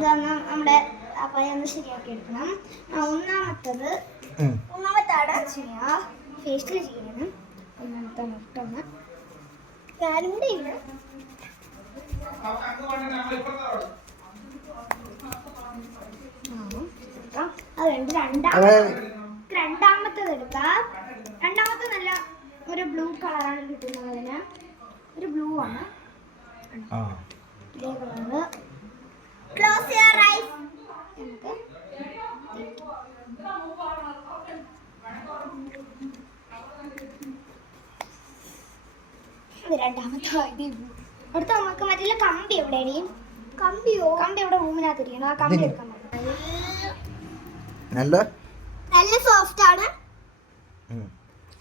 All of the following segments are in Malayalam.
ഇതാണ് നമ്മുടെ അപ്പയൊന്ന് ശരിയാക്കി എടുക്കണം. ഒന്നാമത്താണ് ചെയ്യാ ഫേഷ്യൽ ചെയ്യണം. ഒന്നാമത്തെ മുട്ടൊന്ന് ഞാനും കൂടെ ഇല്ല. രണ്ടാമത്തത് എടുക്കാം. രണ്ടാമത്തെ നല്ല ഒരു ബ്ലൂ കളറാണ് കിട്ടുന്നത്. അതിന് ഒരു ബ്ലൂ ആണ്. Close your eyes. രണ്ടാമത്തെ അടുത്ത നമുക്ക് മറ്റുള്ള കമ്പി എവിടെയാണ്? കമ്പി എവിടെ റൂമിനകത്ത് ഇരിക്കണം. ആ കമ്പി എടുക്കാൻ നല്ല സോഫ്റ്റ് ആണ്.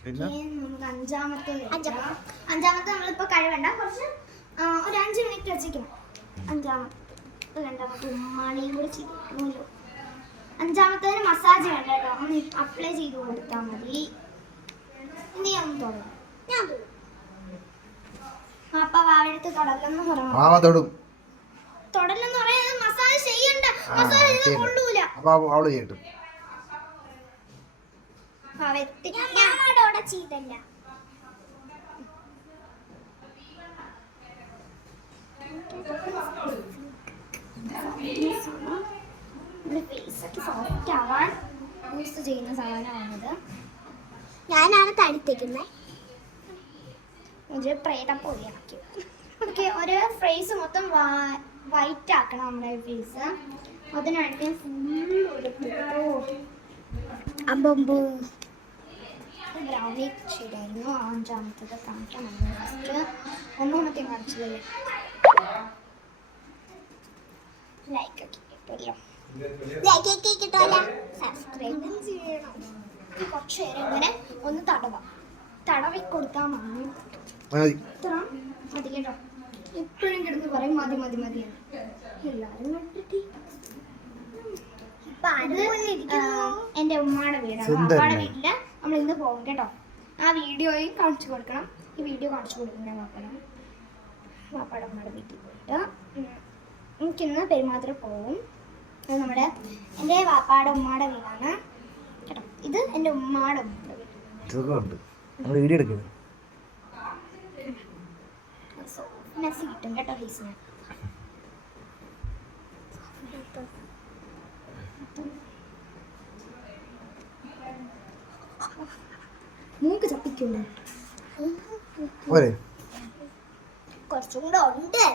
നമുക്ക് അഞ്ചാമത്തെ നമ്മളിപ്പോ കഴിവണ്ട, കുറച്ച് ഒരു 5 മിനിറ്റ് വെച്ചിരിക്കണം. രണ്ടാമത്തെ ഉമ്മാണിയും കൂടി ചെയ്യണമല്ലോ. അഞ്ചാമത്തേന് മസാജ് വേണ്ട കേട്ടോ, ഒന്ന് അപ്ലൈ ചെയ്ത് കൊടുത്താൽ മതി. ഇനി ഞാൻ തുടങ്ങും. അപ്പ വാവെടുത്ത് തൊടലെന്ന് പറയാം. തൊടലെന്ന് പറയാൻ മസാജ് ചെയ്യണ്ട. മസാജ് കൊള്ളൂല. ഞാനവിടെ ചെയ്തല്ല. സോഫ്റ്റ് ആവാൻ യൂസ് ചെയ്യുന്ന സാധനമാണിത്. ഞാനാണ് തടുത്തേക്കുന്നത്. പൊടിയാക്കി ഓക്കെ. ഒരു ഫേസ് മൊത്തം വൈറ്റ് ആക്കണം നമ്മുടെ ഫേസ്. അതിനായിട്ട് ഫുള്ള് ബ്രൗണി ഷെയ്ഡായിരുന്നു. അഞ്ചാമത്തത് കാണിക്കാൻ ഫസ്റ്റ്. ഒന്നാമത്തെ കാണിച്ചതല്ലേ. ലൈക്ക് കിട്ടുമല്ലോ, സബ്സ്ക്രൈബും ചെയ്യണം. കുറച്ച് നേരം ഇങ്ങനെ ഒന്ന് തടവി കൊടുത്താൽ മതി. ഇത്ര മതി കേട്ടോ. എപ്പോഴും കിടന്ന് പറയും മതി മതി മതി. എല്ലാവരും കണ്ടിട്ട് എന്റെ ഉമ്മയുടെ വീടാണ്. അപ്പാടെ വീട്ടില് നമ്മൾ ഇന്ന് പോകും കേട്ടോ. ആ വീഡിയോയും കാണിച്ചു കൊടുക്കണം. ഈ വീഡിയോ കാണിച്ചു കൊടുക്കുന്ന നോക്കണം. വാപ്പാടെ ഉമ്മയുടെ വീട്ടിൽ പോയിട്ട് എനിക്കിന്ന് പെരുമാത്ര പോകും. അത് എൻ്റെ വാപ്പാടെ ഉമ്മയുടെ വീടാണ് കേട്ടോ. ഇത് എൻ്റെ ഉമ്മയുടെ വീഡിയോ എടുക്കുന്നത് കിട്ടും കേട്ടോ. ഫീസിന് മൂക്ക് ചപ്പിക്കുണ്ട്. കുറച്ചും കൂടെ ഉണ്ട്.